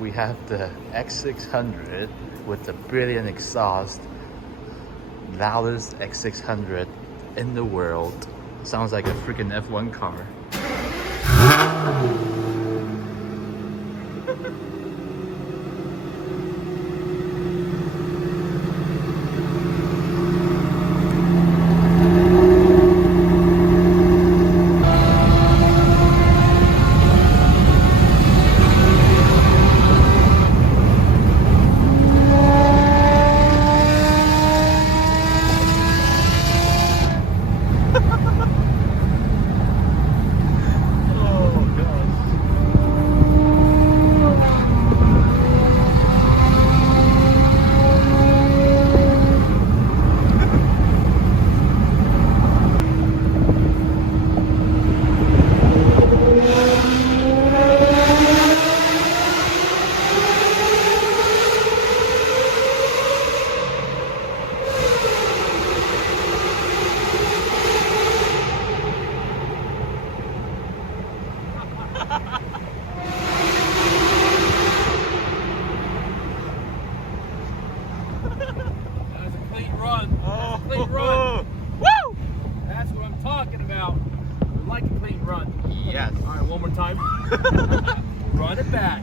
we have the X600 with the brilliant exhaust. Loudest X600 in the world. Sounds like a freaking F1 car. Yes. All right, one more time. Run it back.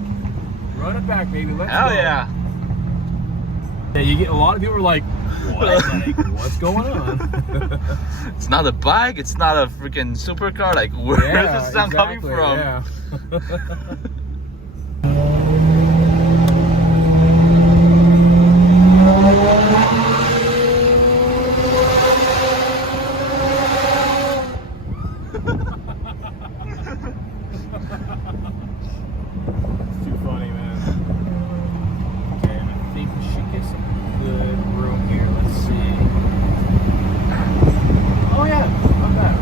Run it back, baby. Let's Hell go. yeah. Yeah, you get a lot of people are like, what? Like, what's going on? It's not a bike, it's not a freaking supercar. Like, where is this sound coming from? Yeah. It's too funny, man. Okay, I think we should get some good room here. Let's see. Oh yeah, not bad.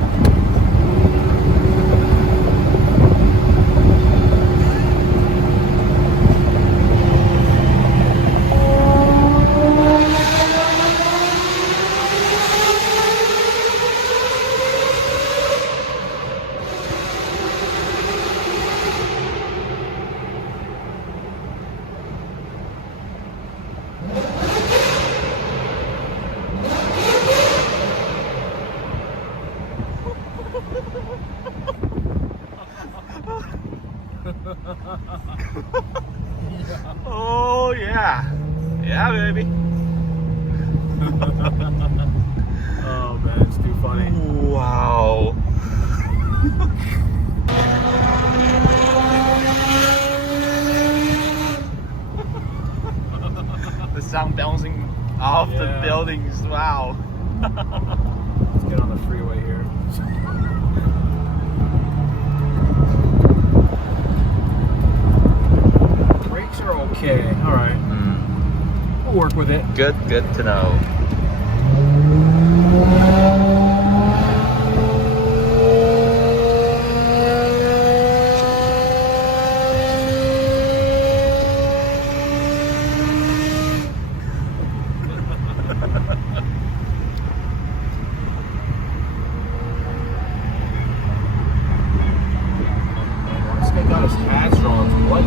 Oh yeah. Yeah, baby. Oh man, it's too funny. Wow. The sound bouncing off the buildings. Wow. Let's get on the freeway here. Brakes are okay. All right. We'll work with it. Good to know. This guy got his hats wrong. What?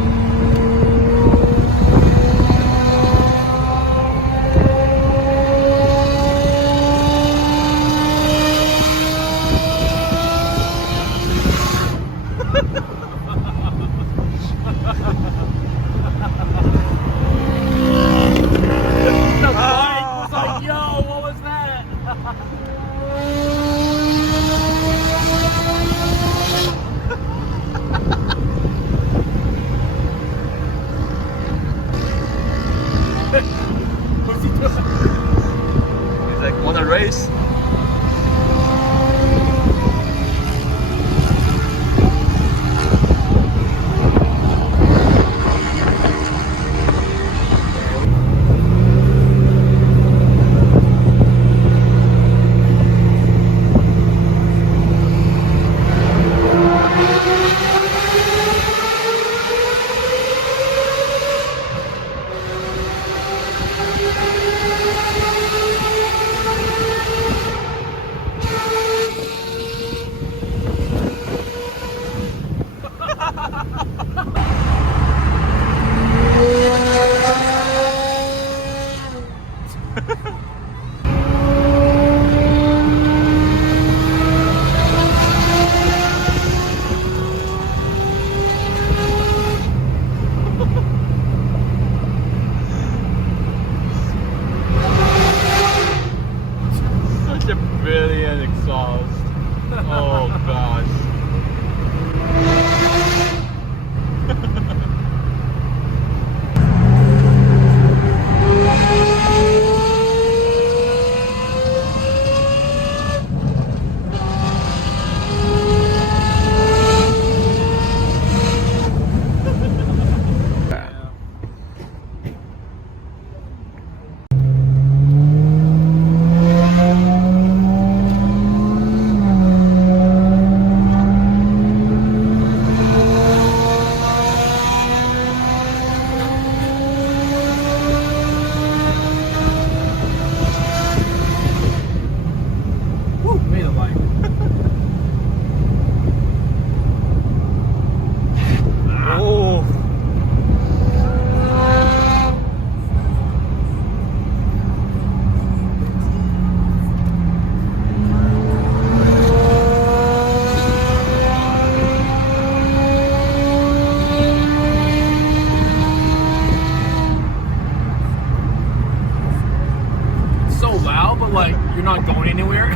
not going anywhere.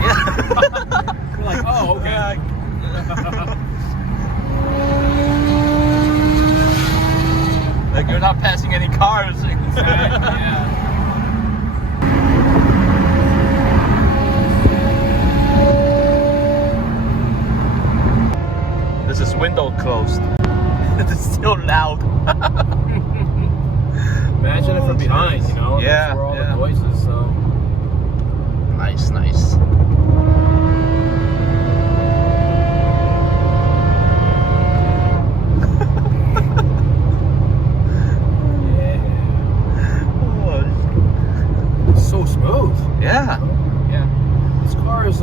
We're like, oh, okay. Like you're not passing any cars. Yeah. This is window closed. It's still loud. Imagine it from behind, you know? Yeah, That's where all yeah. the noises, so. Nice, nice. So smooth. Yeah, yeah. This car is